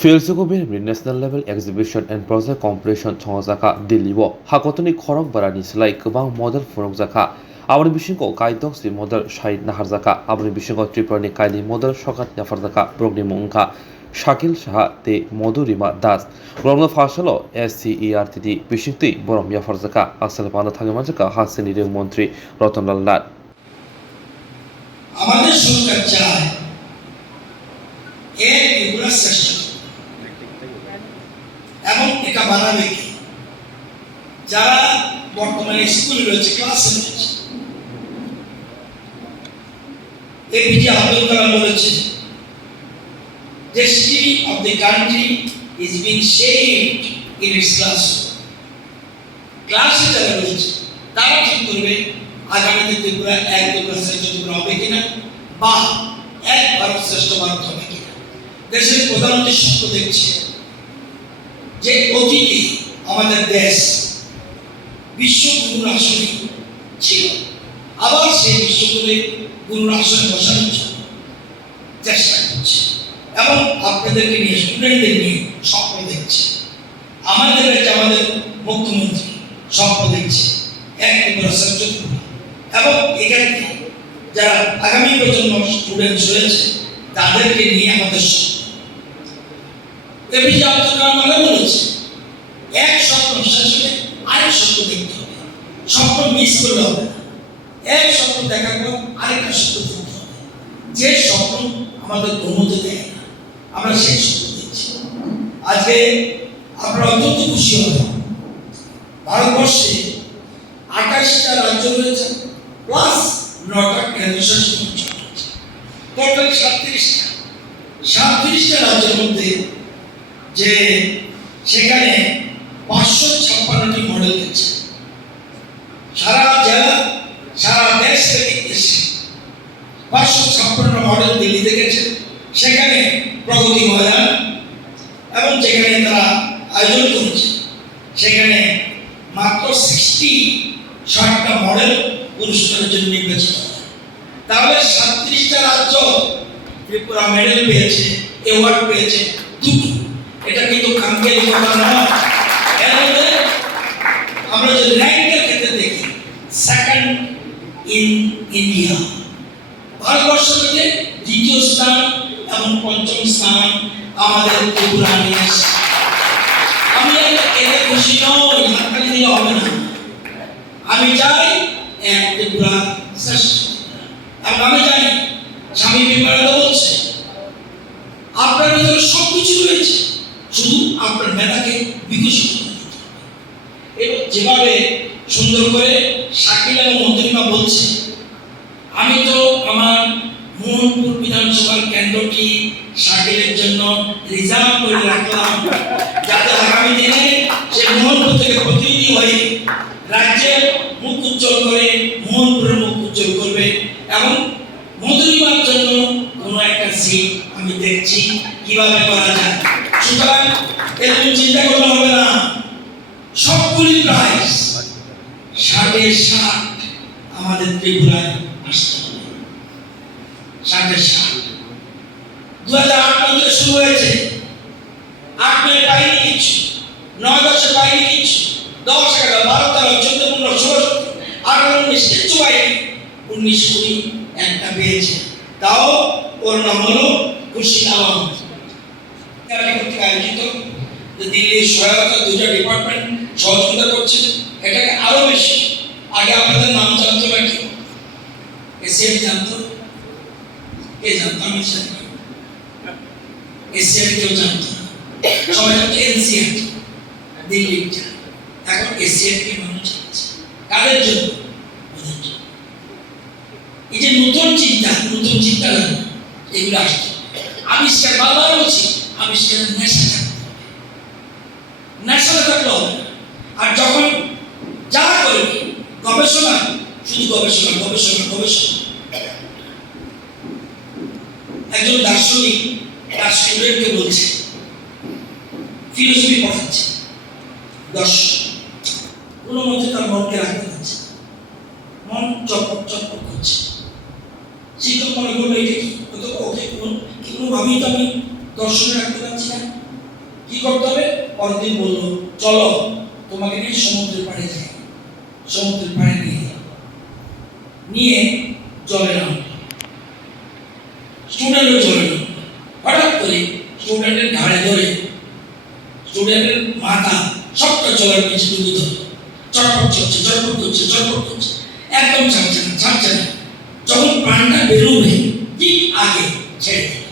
필수고비의 내셔널 레벨 exhibition and project competition 정하자가 딜리워 하고토니 커럭 바라니 슬라이 그방 모델 프로자카 아버니 비싱고 가이덕스 모델 샤이 나하자카 아버니 비싱고 트리퍼니 카이리 모델 소카트 야파르자카 프로그램 몽카 Shakil Saha তে Madhurima Das Ramna ফাশালো SCERTD বিশিংতি বরম ইয়াফারজাকা আসলে পানা থাকে মাঝাকা হাসিনি রিং মন্ত্রী রতনলাল নাথ আমাদের সরকার চায় এর এগুলো শ্রেষ্ঠ এবং এটা বানাবে কি যারা বর্তমানে স্কুলে রয়েছে ক্লাসে রয়েছে APJ আব্দুল কালাম বলেছে destiny of the country is being shaped in its classroom. ক্লাসে যারা রয়েছে তারা ঠিক করবে আগামীতে ত্রিপুরা এক ত্রিপুরা শ্রেষ্ঠ ত্রিপুরা হবে কিনা বা এক ভারত শ্রেষ্ঠ ভারত হবে কিনা। দেশের প্রধানমন্ত্রী স্বপ্ন দেখছে যে অতীতে আমাদের দেশ বিশ্বগুরুর আসনে ছিল, আবার সেই বিশ্বগুরুর আসনে বসানোর জন্য চেষ্টা করছে এবং আপনাদেরকে নিয়ে স্টুডেন্টদের নিয়ে স্বপ্ন দেখছে। আমাদের মুখ্যমন্ত্রী স্বপ্ন দেখছে এক ত্রিপুরা শ্রেষ্ঠ ত্রিপুরা এবং এখানে যারা আগামী প্রজন্ম স্টুডেন্ট রয়েছে তাদেরকে নিয়ে আমাদের APJ আব্দুল কালাম বলেছে এক স্বপ্ন শেষ হলে আরেক স্বপ্ন দেখতে হবে, স্বপ্ন মিস করলে হবে না, এক স্বপ্ন দেখার পর আরেকটা স্বপ্ন দেখতে হবে। যে স্বপ্ন আমাদের ঘুমোতে দেয় না আমরা সেই স্বপ্ন দেখছি। আজকে আমরা অত্যন্ত খুশি হব, ভারতবর্ষে 28টা রাজ্য রয়েছে প্লাস 9টা কেন্দ্রশাসিত অঞ্চল রয়েছে, টোটাল 37টা রাজ্যের মধ্যে যে সেখানে 556টি মডেল দিচ্ছে। সারা জেলা সারা দেশ থেকে এসে 556 মডেল দিল্লিতে গেছে, সেখানে প্রগতি ময়দান এবং যেখানে তারা আয়োজন করেছে সেখানে মাত্র 60টা মডেল পুরস্কারের জন্য নির্বাচিত হয়। তাহলে 37টা রাজ্য ত্রিপুরা মেডেল পেয়েছে, অ্যাওয়ার্ড পেয়েছে দুটো। এটা কিন্তু কাঙ্ক্ষিত কথা নয়। এর মধ্যে আমরা যদি র্যাঙ্কের ক্ষেত্রে দেখি সেকেন্ড ইন ইন্ডিয়া, ভারতবর্ষ থেকে দ্বিতীয় স্থান এবং পঞ্চম স্থান আমাদের ত্রিপুরা নিয়ে এসেছে। আমি এতে খুশি নই, হাততালি দিলে হবে না। আমি চাই এক ত্রিপুরা শ্রেষ্ঠ। এবং আমি জানি স্বামী বিবেকানন্দ বলছে আপনার ভিতরে সবকিছু রয়েছে, শুধু আপনার মেধাকে বিকশিত করতে হবে। এবং যেভাবে সুন্দর করে শাকিল এবং মন্ত্রিমা বলছে, আমি তো আমার মোহনপুর বিধানসভার কেন্দ্রটি শাকিলের জন্য রিজার্ভ করে রাখলাম, যাতে আগামী দিনে সে মোহনপুর থেকে প্রতিনিধি হয়ে রাজ্যের মুখ উজ্জ্বল করে মোহনপুরের মুখ উজ্জ্বল করবে। এবং মন্ত্রিমার জন্য কোনো একটা সিট আমি দেখছি কিভাবে করা যায়। সুতরাং এরকম চিন্তা করতে হবে না, সবগুলি প্রাইজ 60 আমাদের ত্রিপুরায় আসতে হবে। 60 2008 থেকে শুরু হয়েছে, 8 মে পাইনি কিছু, 9-10 পাইনি কিছু, 10 11 12 13 14 15 16 18 19 কিচ্ছু পাইনি, 19-20 একটা পেয়েছে। তাও ওর নাম হলো খুশি আলম। আয়োজিত দিল্লির সহায়তা 2টা ডিপার্টমেন্ট সহযোগিতা করছে, এটাকে আরো বেশি। আগে আপনাদের নাম জানতো না কেউ, এসিআর জানতো, কে জানতো? আমি জানতাম, এসিআর কেউ জানতো না, সবাই জানতো এনসিআর দিল্লিটা। এখন এসিআর কে মানুষ জানছে, কাদের জন্য? এই যে নতুন চিন্তা এগুলো আসছে। আবিষ্কার বারবার বলছি, আবিষ্কারের নেশা থাকতে হবে, নেশা থাকলে হবে না। আর যখন যা করবে গবেষণা, শুধু গবেষণা গবেষণা গবেষণা। একজন দার্শনিক তার স্টুডেন্টকে বলছে, ফিলোসফি পড়াচ্ছে, দর্শন, কোনো মতে তার মনকে রাখতে পারছে, মন চটপট চটপট করছে। শিক্ষক মনে করলো এটা কি, ওকে কোনোভাবেই তো আমি দর্শনে রাখতে পারছি না, কি করতে হবে? পরের দিন বললো চলো তোমাকে নিয়ে সমুদ্রের পাড়ে যাই। সমুদ্রের পাড়ে নিয়ে জলে নাম, স্টুডেন্টও জলে নাম। হঠাৎ করে স্টুডেন্টের ঘাড়ে ধরে স্টুডেন্টের মাথা সবটা জলের নিচে ডুবে ধরে চটপট করছে, চটপট করছে, চটপট করছে, একদম ছাড়ছে না, ছাড়ছে না। যখন প্রাণটা বেরোবে ঠিক আগে ছেড়ে দিল।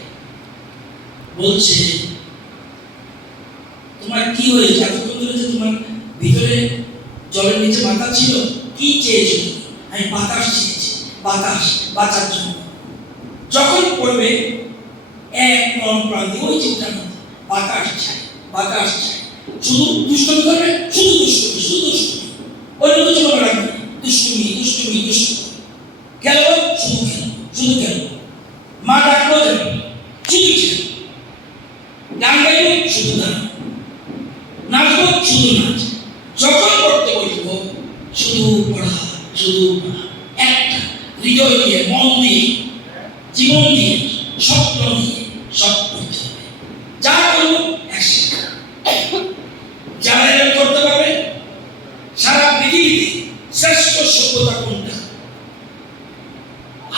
বলছে তোমার কি হয়েছে? এতক্ষণ ধরে যে তোমার ভিতরে জলের নিচে মাথা ছিল, কি চেয়েছো? আমি বাতাস চেয়েছি, বাতাস, বাঁচার জন্য। যখন পড়বে এক মন প্রাণ দিয়ে ওই চিন্তা করবে বাতাস চাই, বাতাস চাই। শুধু দুষ্টমি করবে, শুধু দুষ্টমি, শুধু দুষ্টমি, অন্য কিছু মনে রাখবে না। দুষ্টমি, দুষ্টমি, দুষ্টমি। খেলো, শুধু খেলো, শুধু খেলো। মা ডাকলো যাবে, শুধু খেলো। গান গাইবো, শুধু গান। নাচবো, শুধু নাচ। যখন পড়তে বসবো শুধু পড়া, শুধু পড়া। একটা হৃদয় দিয়ে, মন দিয়ে, জীবন দিয়ে, স্বপ্ন দিয়ে সব করতে হবে। যা করবো একসাথে। যারা এরকম করতে পারবে, সারা পৃথিবীতে শ্রেষ্ঠ সভ্যতা কোনটা?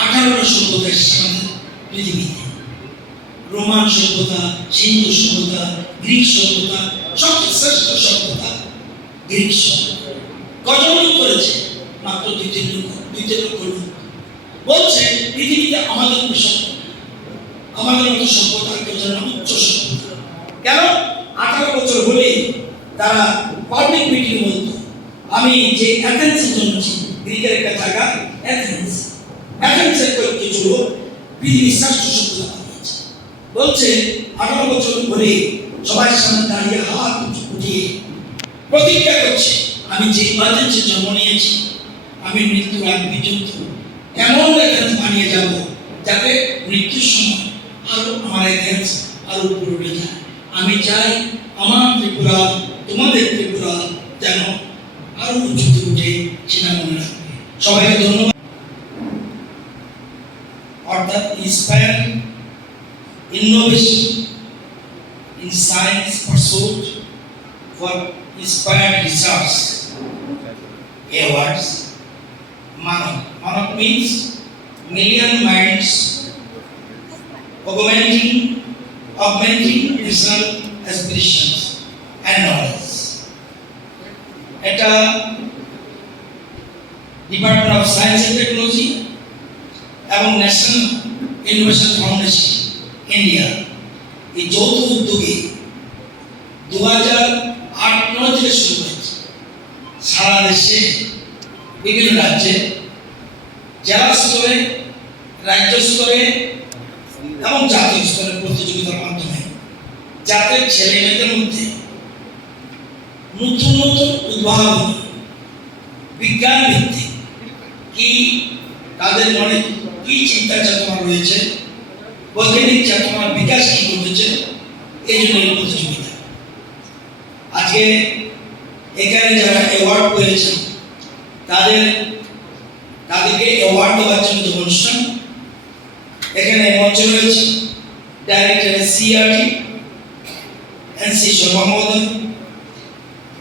18 সভ্যতা আমাদের পৃথিবীতে। রোমান সভ্যতা, সিন্ধু সভ্যতা, গ্রিক সভ্যতা, সবচেয়ে শ্রেষ্ঠ সভ্যতা গ্রিক সভ্যতা। কজন লোক করেছে? মাত্র 2-3 লক্ষ লোক। বলছে পৃথিবীতে আমাদের মতো সভ্যতা কেউ যেন উচ্চ সভ্যতা। কেন? 18 বছর হলেই তারা পাবলিক মিটিং বলতো আমি যে অ্যাথেন্সে জন্মেছি, গ্রিকের একটা জায়গা অ্যাথেন্সের কিছু লোক পৃথিবীর শ্রেষ্ঠ সভ্যতা বানিয়েছে। বলছে 18 বছর ধরে সবাই সামনে দাঁড়িয়ে হাত উঠিয়ে প্রতিজ্ঞা করছে আমি যে অ্যাথেন্সে জন্ম নিয়েছি, আমি মৃত্যুর আগ পর্যন্ত এমন অ্যাথেন্স বানিয়ে যাব যাতে মৃত্যুর সময় আরো আমার অ্যাথেন্স আরো উপরে যায়। আমি চাই আমার ত্রিপুরা, তোমাদের ত্রিপুরা যেন আরো উঁচুতে উঠে, সেটা মনে রাখবে। সবাইকে ধন্যবাদ। অর্থাৎ inspire innovation in science pursuit for inspired research. Awards. Manak means million minds augmenting national aspirations and knowledge. Eta Department of Science and Technology এবং ন্যাশনাল ইনোভেশন ফাউন্ডেশন ইন্ডিয়া এই যৌথ উদ্যোগে 2008-9 থেকে শুরু হয়েছে। সারা দেশে বিভিন্ন রাজ্যে, জেলা স্তরে, রাজ্য স্তরে এবং জাতীয় স্তরে প্রতিযোগিতার মাধ্যমে যাতে ছেলে মেয়েদের মধ্যে নতুন নতুন উদ্ভাবন, বিজ্ঞান ভিত্তিক কি তাদের মনে কি চিন্তা চেতনা রয়েছে, বৈজ্ঞানিক চেতনার বিকাশ কি ঘটেছে, এই জন্য এই প্রতিযোগিতা। আজকে এখানে যারা অ্যাওয়ার্ড পেয়েছেন তাদেরকে অ্যাওয়ার্ড দেওয়ার জন্য যে অনুষ্ঠান, এখানে মঞ্চে রয়েছে ডাইরেক্টর সিআরটি এনসি শর্মা মহোদয়,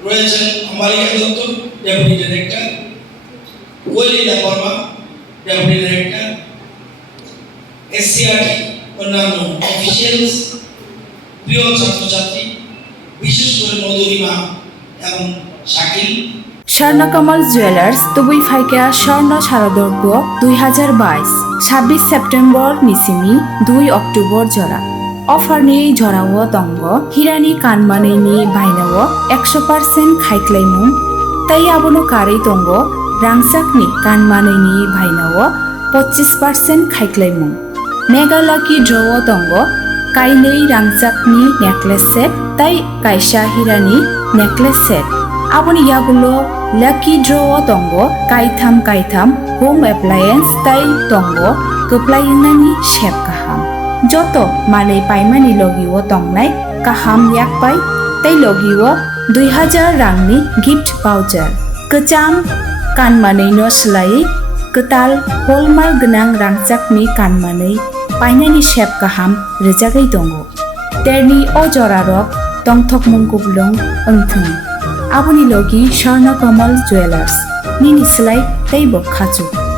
রয়েছেন Ambalika Dutta deputy director, Kailida Verma deputy director, SCERT অন্যান্য অফিসিয়ালস, প্রিয় ছাত্রছাত্রী, বিশেষ করে মধুরিমা এবং শাকিল। স্বর্ণকমল জুয়েলার্স তুবুই ফাইকা স্বর্ণ শারদোর্ঘ 2022 26 সেপ্টেম্বর নিসিমি 2 অক্টোবর জরা অফারনি জরাও তঙ্গ হিরানি কানমানেনি বাইনাও 100% খাইক্লাইমু তাই আবনো কারে তঙ্গ রাংসাকনি কানমানেনি বাইনাও 25% খাইক্লাইমু মেগালাকি ড্রও তঙ্গ কাইনেই রাংসাকনি নেকলেস সেট তাই কাইসা হিরানি necklace set aboni yagulo lucky draw tongo kaitham home appliance tai tongo keplainani shep kaham joto mane paimani logiwo tongnai kaham yak pai tai logiwo 2000 rangni gift voucher kecham kanmanei no slai ketal hallmark gnang rangchakni kanmanei painani shep kaham rejagai tongo terni o jorarok tongthok mungkublung engthung. Aboni logi Swarna Kamal Jewelers. Nini slide tei bo khachuk.